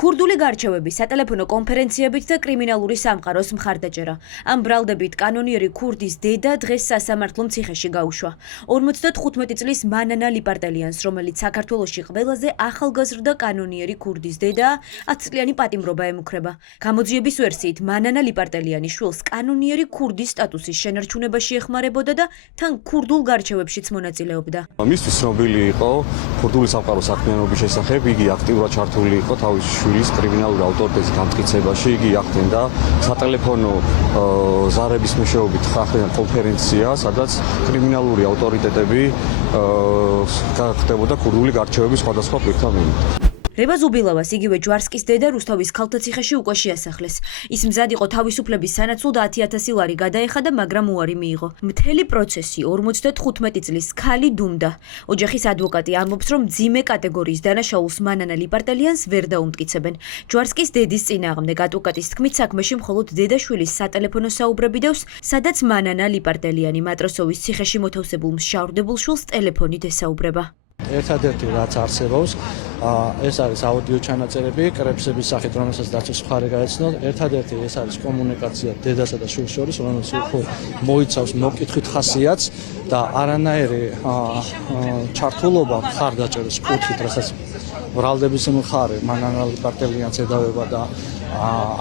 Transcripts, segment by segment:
ქურდული გარჩევების სატელეფონო კონფერენციებით და კრიმინალური სამყაროს მხარდაჭერა. Ამ ბრალდებით კანონიერი ქურდის დედა დღეს სასამართლო მციხეში გაუშვა. 55 წლის მანანა ლიპარტელიანს, რომელიც საქართველოში ყველაზე ახალგაზრდა კანონიერი ქურდის დედაა, 10 წლიანი პატიმრობა ემუქრება. გამოძიების ვერსიით, მანანა ლიპარტელიანი შვილს კანონიერი ქურდის სტატუსის შენარჩუნებაში ეხმარებოდა და თან ქურდულ გარჩევებშიც მონაწილეობდა. მისთვის ცნობილი იყო ქურდული სამყაროს საქმიანობის შესახებ, იგი აქტიურად ჩართული იყო თავის შვილის კრიმინალური ავტორიტეტის გამტკიცებაში. იგი ახდენდა სატელეფონო ზარების მეშვეობით ხდებოდა კონფერენცია, სადაც კრიმინალური ავტორიტეტები ხდებოდა ქურდული გარჩევების სხვადასხვა პირთა მიმართ. რევა ზუბილავას იგივე ჯვარსკის დედა რუსთავის ქალთაციხეში უკვე შეასახლეს. ის მზად იყო თავისუფლების სანაცვლოდ 10,000 ლარი გადაეხადა, მაგრამ უარი მიიღო. მთელი პროცესი 55 წლის ქალი დუმდა. ოჯახის ადვოკატი ამბობს, რომ მძიმე კატეგორიის დანაშაულს მანანა ლიპარტელიანს ვერ დაუმტკიცებენ. ჯვარსკის დედის წინააღმდეგ ადვოკატის თქმით, საქმეში მხოლოდ დედაშვილის სატელეფონო საუბრები დევს, სადაც მანანა ლიპარტელიანი მატროსოვის ციხეში მოთავსებულ მშავრდებულ შვილს ტელეფონით ესაუბრება. ერთადერთი რაც არსებობს, ეს არის აუდიო ჩანაწერები, კრებსების სახით, რომელსაც დაცვის მხარე გაეცნო. ერთადერთი ეს არის კომუნიკაცია დედასა და შვილს შორის, რომელიც მოიცავს მოკითხვით ხასიათს და არანაირი ჩართულობა მხარდაჭერის კუთხით, რასაც ბრალდების მხარე მანანა ლიპარტელიანს ედავება და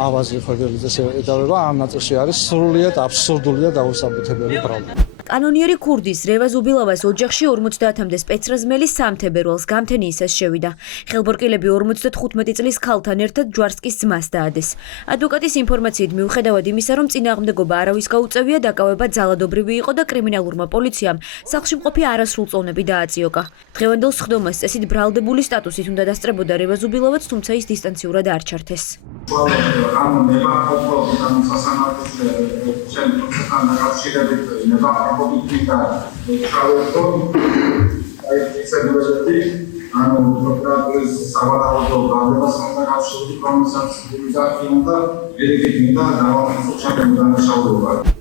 ავაზი ხვებელიძეს ედავება, ამ ნაწილში არის სრულიად აბსურდული და დაუსაბუთებელი ბრალდება. კანონიერი ქურდის რევა ზუბილავას ოჯახში 50-მდე სპეცრაზმელი სამთებერვალს გამთენიისას შევიდა. ხელბორკილები 55 წლის ქალთან ერთად ჯვარსკის ძმას დაადეს. ადვოკატის ინფორმაციით მიუხედავად იმისა, რომ წინააღმდეგობა არავის გაუწევია, დაკავება ძალადობრივი იყო და კრიმინალურმა პოლიციამ სახლში მყოფი არასრულწლოვნები დააწიოკა. დღევანდელ სხდომას წესით ბრალდებული სტატუსით უნდა დასწრებოდა რევა ზუბილავაც, თუმცა ის დისტანციურად არ ჩართეს.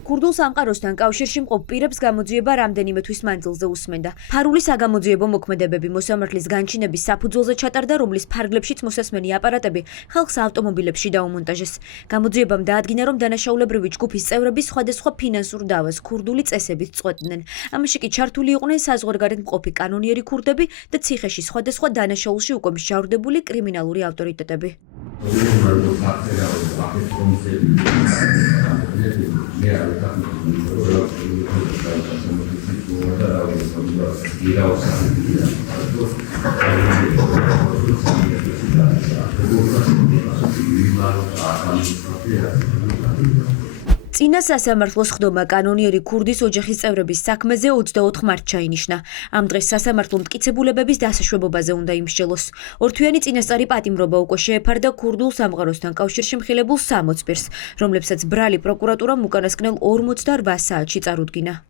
ქურდულ სამყაროსთან კავშირში მყოფ პირებს გამოძიება რამდენიმე თვის მანძილზე უსმენდა. ფარული საგამოძიებო მოქმედებები მოსამართლის განჩინების საფუძველზე ჩატარდა, რომლის ფარგლებშიც მოსასმენი აპარატები ხალხს ავტომობილებში დაუმონტაჟეს. გამოძიებამ დაადგინა, რომ დანაშაულებრივი ჯგუფის წევრები სხვადასხვა ფინანსურ დავას ქურდული წესებით წყვეტდნენ. ამაში კი ჩართული იყვნენ საზღვარგარეთ მყოფი კანონიერი ქურდები და ციხეში სხვადასხვა დანაშაულში უკვე მშავრდებული კრიმინალური ავტორიტეტები. წინა სასამართლოს სხდომა კანონიერი ქურდის ოჯახის წევრების საქმეზე 24 მარტს ჩაინიშნა. ამ დღეს სასამართლო მტკიცებულებების დასაშვებობაზე უნდა იმსჯელოს. ორთვიანი წინასწარი პატიმრობა უკვე შეეფარდა ქურდულ სამყაროსთან კავშირში მხილებულ 60 პირს, რომლებსაც ბრალი პროკურატურამ უკანასკნელ 48 საათში წარუდგინა.